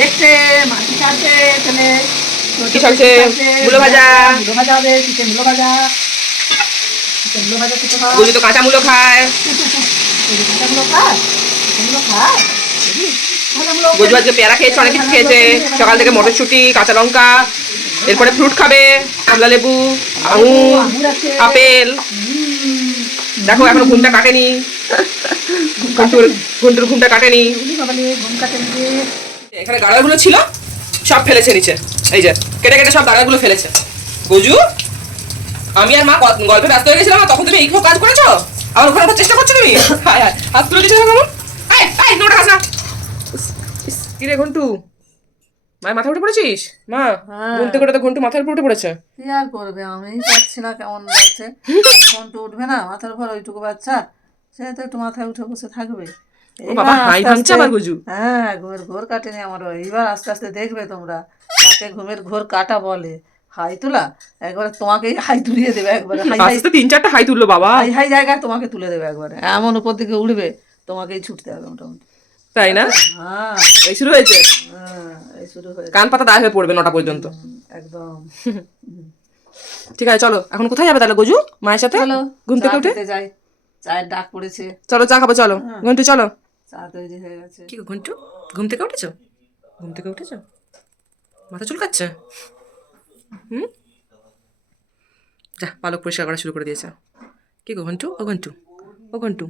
দেখছে মাটি ছাড়ছে ছেলে, কি ছাড়ছে? মূলো ভাজা। মূলো ভাজা হবে, চিকেন মূলো ভাজা। চিকেন মূলো ভাজা খেতে হয়। গুজু তো কাঁচা মূলো খায়। কাঁচা মূলো খায়, চিকেন মূলো খায়। গুজু আজকে পেয়ারা খেয়েছে, অনেক কিছু খেয়েছে সকাল থেকে, মটরশুঁটি, কাঁচা লঙ্কা, এরপরে ফ্রুট খাবে, কমলা লেবু, আঙুর, আপেল। দেখো এখনো ঘুমটা কাটেনি, ঘুমটার ঘুমটা কাটেনি। এখানে গাড়াগুলো ছিল সব ফেলেছে নিচে, এই যে কেটে কেটে সব গাড়াগুলো ফেলেছে। গুজু, আমি আর মা গল্পে ব্যস্ত হয়ে গেছিলাম, তখন তুমি এই কাজ করেছো, আবার ওখানে ওঠার চেষ্টা করছো তুমি। হাত তুলে দিচ্ছ কেন? নোটা খাস না। কি রে ঘন্টু, মায়ের মাথা উঠে পড়েছিস? মা ঘুম থেকে উঠে তো ঘন্টু মাথার উপর উঠে পড়েছে। কি আর করবে, আমি পাচ্ছি না কেমন লাগছে। ঘন্টু উঠবে না মাথার উপর, ওইটুকু বাচ্চা, সে তো একটু মাথায় উঠে বসে থাকবে। বাবা হাই ভাঙছে আমার গুজু। হ্যাঁ, ঘুমের ঘোর কাটেনি আমারও। এইবার আস্তে আস্তে দেখবে তোমরা তাকে ঘুমের ঘোর কাটা বলে। হাই তোলা, একবারে তোমাকেই হাই তুলিয়ে দেবে, একবারে হাই হাই, আস্তে 3-4টা হাই তুললো বাবা। হাই হাই জায়গায় তোমাকে তুলে দেবে একবারে, এমন উপর দিকে উঠবে, তোমাকেই ছুটতে হবে মোটামুটি। তাই না? হ্যাঁ, এই শুরু হয়েছে। হ্যাঁ, এই শুরু হয়েছে। কান পাতা দায় হয়ে পড়বে 9টা পর্যন্ত। একদম। ঠিক আছে চলো, এখন কোথায় যাবে তাহলে গুজু মায়ের সাথে? চলো ঘুম থেকে উঠে যাই, চায়ের ডাক পড়েছে। চলো চা খাবো, চলো ঘন্টু চলো। চা তৈরি হয়ে গেছে। কি গো ঘন্টু, ঘুম থেকে উঠেছো? ঘুম থেকে উঠেছো, মাথা চুলকাচ্ছে? হুম, যা পালক পরিষ্কার করা শুরু করে দিয়েছে। কি গো ঘন্টু, ও ঘন্টু, ও ঘন্টু,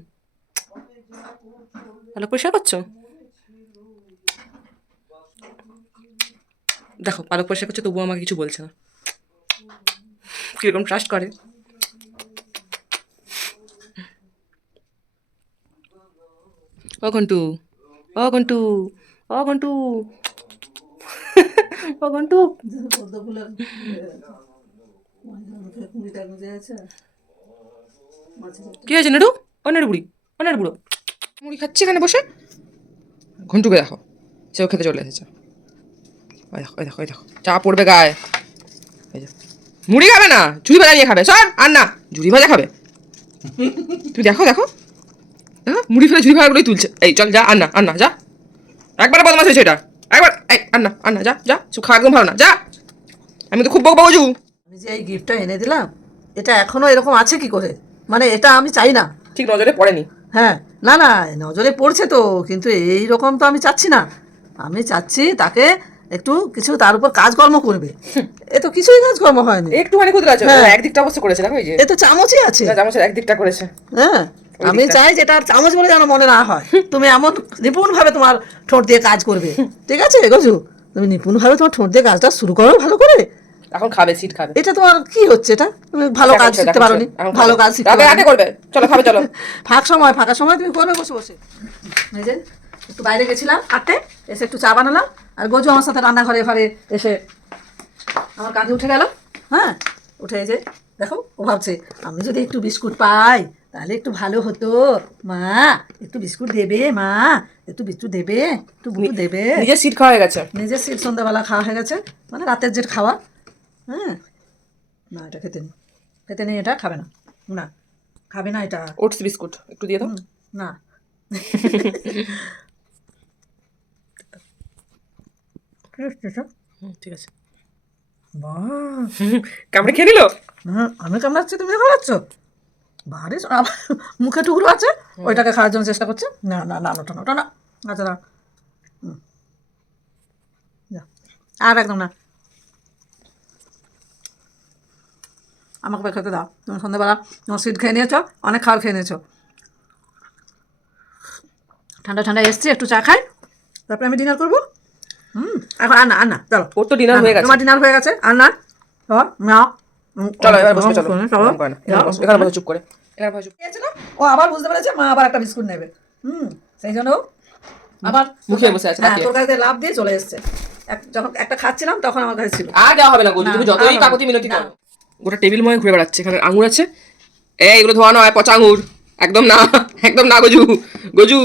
পালক পরিষ্কার করছো? দেখো পালক পরিষ্কার করছে তবুও আমাকে কিছু বলছে না, কিরকম ট্রাস্ট করে। ও ঘন্টু, ও ঘন্টু, ও ঘন্টু, ও ঘন্টু। পদ্ম ফুলের কুড়িটা গুজে আছে। কি হয়েছে নেড়ু? ও নেড়ু বুড়ি, ও নেড়ু বুড়ো, মুড়ি খাচ্ছি এখানে বসে। ঘন্টুকে দেখো, সেও খেতে চলে এসেছে। ওই দেখো, ওই দেখো, ওই দেখো, চা পড়বে গায়ে। এই যে মুড়ি খাবে না, ঝুড়ি ভাজা নিয়ে খাবে। সর, আর না, ঝুড়ি ভাজা খাবে। তুমি দেখো দেখো দেখো, মুড়ি ফেলে ঝুড়ি ভাজাগুলোই তুলছে। এই চল যা, আর না, আর না, যা। একবারে বদমাশ হয়েছে এটা, একবার। এই আর না, আর না, যা যা, খাওয়া একদম ভালো না, যা। আমি তো খুব বকবো বুঝু। আমি যে এই গিফটটা এনে দিলাম, এটা এখনো এরকম আছে কি করে? মানে এটা আমি চাই না। ঠিক নজরে পড়েনি। হ্যাঁ, না না, নজরে পড়ছে তো, কিন্তু এই রকম তো আমি চাচ্ছি না। আমি চাচ্ছি তাকে একটু কিছু তার উপর কাজকর্ম করবে। এ তো কিছুই কাজকর্ম হয়নি। একটুখানি ক্ষুদ্র আছে, হ্যাঁ। একদিকটা অবশ্য করেছে, দেখো এই যে এ তো চামচই আছে। চামচের একদিকটা করেছে। হ্যাঁ, আমি চাই যেটা আর চামচ বলে যেন মনে না হয়। তুমি এমন নিপুণভাবে তোমার ঠোঁট দিয়ে কাজ করবে, ঠিক আছে গজু? তুমি নিপুণভাবে তোমার ঠোঁট দিয়ে কাজটা শুরু করো ভালো করে। এখন খাবে, সিট খাবে। এটা তোমার কি হচ্ছে? এটা তুমি ভালো কাজ শিখতে পারোনি, ভালো কাজ শিখতে আগে পারোনি। করবে, চলো খাবে চলো। ফাঁকা সময় তুমি করবে বসে বসে। এই যে একটু বাইরে গেছিলাম হাঁটতে, এসে একটু চা বানালাম, আর গজু আমার সাথে রান্নাঘরে ঘরে এসে আমার কাঁধে উঠে গেল। হ্যাঁ, উঠে এই যে দেখো, ও ভাবছে আমি যদি একটু বিস্কুট পাই তাহলে একটু ভালো হতো। মা একটু বিস্কুট দেবে, মা একটু বিস্কুট দেবে, একটু বুটু দেবে। নিজের সিট খাওয়া হয়ে গেছে। নিজের সিট সন্ধ্যাবেলা খাওয়া হয়ে গেছে, মানে রাতের যে খাওয়া। হ্যাঁ, না এটা খেতে নেই, খেতে নেই, এটা খাবে না, না খাবে না এটা। ওটস বিস্কুট একটু দিয়ে দাও। না ঠিক আছে। বাহ, কামড়ে খেয়ে নিল। আমি কামড়াচ্ছি তুমি খাওয়াচ্ছ? ভারী আবার মুখে টুকরো আছে, ওইটাকে খাওয়ার জন্য চেষ্টা করছে। না না না, ওটা না, ওটা না। আচ্ছা না, আর একদম না। আমাকে খেতে দাও। তুমি সন্ধ্যাবেলা তোমার সিট খেয়ে নিয়েছো, অনেক খাবার খেয়ে নিয়েছো। ঠান্ডা ঠান্ডা এসছি, একটু চা খাই, তারপরে আমি ডিনার করবো। এখন আর না, আর না, চলো। ওর তো ডিনার হয়ে গেছে। তোমার ডিনার হয়ে গেছে, আর না, না। চলো এবার বসবে, চলো এখানে বসে চুপ করে, এখানে বসে চুপ। ও আবার বুঝতে পেরেছে মা আবার একটা বিস্কুট নেবে। সেই জন্য আবার মুখে বসে আছে, হ্যাঁ, তোর কাছে লাভ দিয়ে চলে এসছে। যখন একটা খাচ্ছিলাম তখন আমার কাছে ছিল। আর দেওয়া হবে না গজু, তুমি যতই কাকতি মিনতি করো। গোটা টেবিল ময় ঘুরে বেড়াচ্ছে, এখানে আঙুর আছে। এগুলো ধোয়া নয়, পচা আঙুর। একদম না, একদম না গজু। গজু,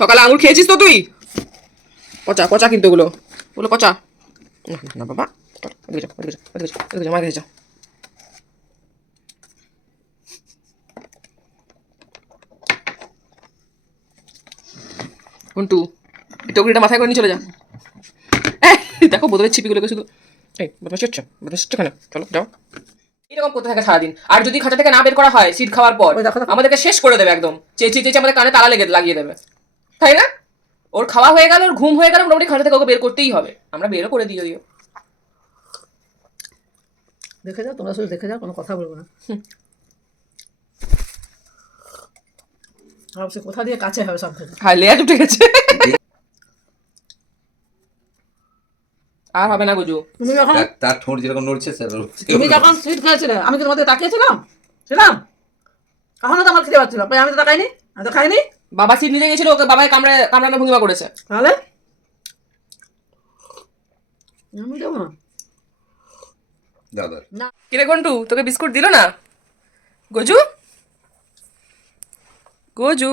সকালে আঙুর খেয়েছিস তো তুই? পচা পচা কিন্তু ওগুলো, ওগুলো পচা। না না বাবা, এদিকে যাও, এদিকে যাও, এদিকে যাও, এদিকে যাও, আমার কাছে যাও। ঘন্টু, টুকরিটা মাথায় করে নিয়ে চলে যা। দেখো বোতলের ছিপিগুলোকে শুধু এই বদমাশি হচ্ছে কেন? চলো যাও। এরকম করতে থাকে সারাদিন। আর যদি খাঁচা থেকে না বের করা হয় সিট খাওয়ার পর, ওই দেখো, দেখো। আমাদেরকে শেষ করে দেবে একদম। চেঁচিয়ে চেঁচিয়ে আমাদের কানে তালা লাগিয়ে দেবে, তাই না? ওর খাওয়া হয়ে গেল, ওর ঘুম হয়ে গেল, মোটামুটি খাঁচা থেকে ওকে বের করতেই হবে। আমরা বেরও করে দিই যদিও। দেখে যাও, তোমরা শুধু দেখে যাও, কোনো কথা বলবো না। আর সে কোথা দিয়ে কাছে হবে সব থেকে। হাই লেয়ার উঠে গেছে। আর হবে না গুজু। তুমি যখন তার ঠোঁট যেরকম নড়ছে তুমি যখন সিট খেয়েছিলে আমি কি তোমাদের তাকিয়েছিলাম? ছিলাম? কখনো তো আমার খিদে পাচ্ছিল, কই আমি তো তাকাইনি, আমি তো খাইনি। বাবা সিট নিতে গেছিল, ওকে বাবাই কামড়ানো ভঙ্গিমা করেছে। তাহলে আমি দেবো না। দাদা না, কিরে ঘন্টু, তোকে বিস্কুট দিল না গজু? গজু